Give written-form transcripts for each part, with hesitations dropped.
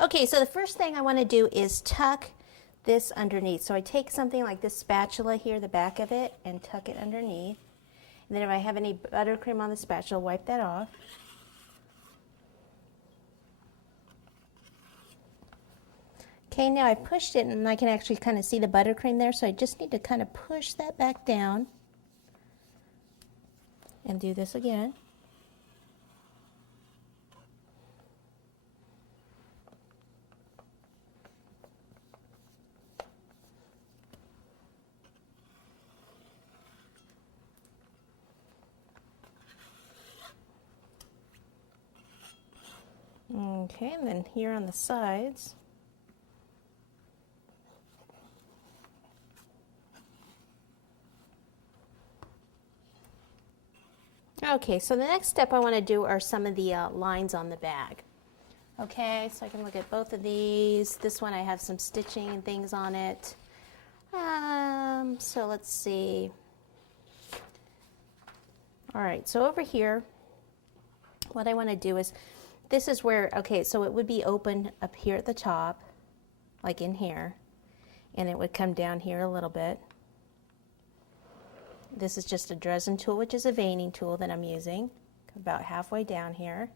Okay, so the first thing I want to do is tuck this underneath. So I take something like this spatula here, the back of it, and tuck it underneath. And then if I have any buttercream on the spatula, wipe that off. Okay, now I pushed it and I can actually kind of see the buttercream there, so I just need to kind of push that back down and do this again. Okay, and then here on the sides. Okay, so the next step I want to do are some of the lines on the bag. Okay, so I can look at both of these. This one I have some stitching and things on it. So let's see. All right, so over here, what I want to do is, this is where, okay, so it would be open up here at the top, like in here, and it would come down here a little bit. This is just a Dresden tool, which is a veining tool that I'm using, about halfway down here.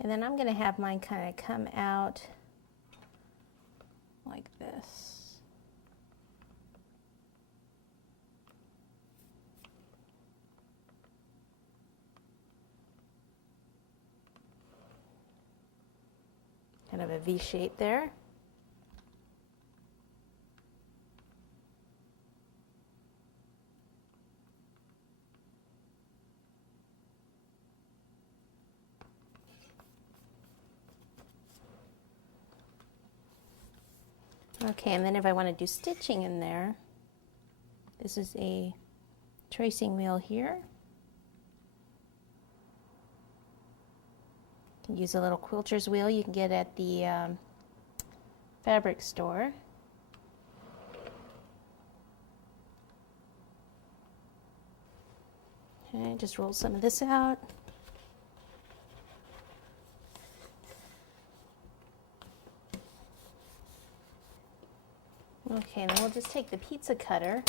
And then I'm going to have mine kind of come out like this. Kind of a V shape there. Okay, and then if I want to do stitching in there, this is a tracing wheel here. You can use a little quilter's wheel you can get at the fabric store. Okay, just roll some of this out. Okay, and then we'll just take the pizza cutter,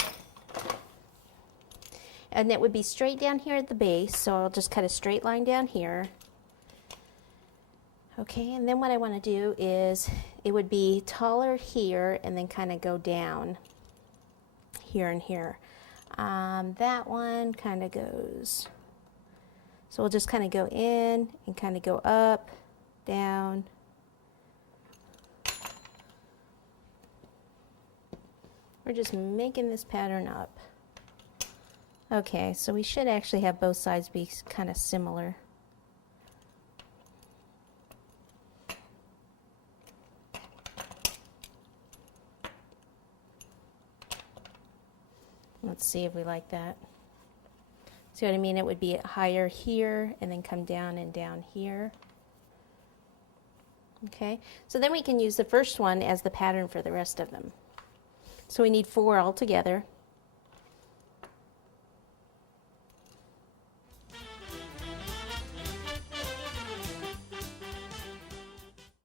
and it would be straight down here at the base, so I'll just cut a straight line down here. Okay, and then what I want to do is, it would be taller here and then kind of go down here and here. That one kind of goes, so we'll just kind of go in and kind of go up, down. We're just making this pattern up. Okay, so we should actually have both sides be kind of similar. Let's see if we like that. See what I mean? It would be higher here and then come down and down here. Okay, so then we can use the first one as the pattern for the rest of them. So we need 4 altogether.